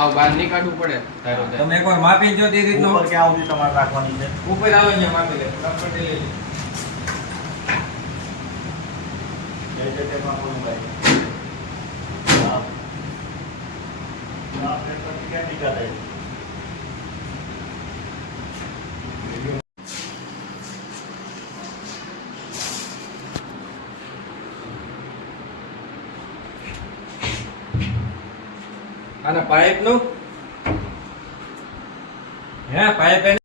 આવ બહાર નહીં કાઢવું પડે તારો તમે એકવાર માપી જો તે રીતનો ઉપર ક્યાં સુધી તમારે રાખવાની છે? ઉપર આવે ને માપી લે કપટી લઈ જે તે તેમાં બોલું ભાઈ. હા. આ પેપર ક્યાં નીકળે? આના પાઇપ નું હે પાઇપ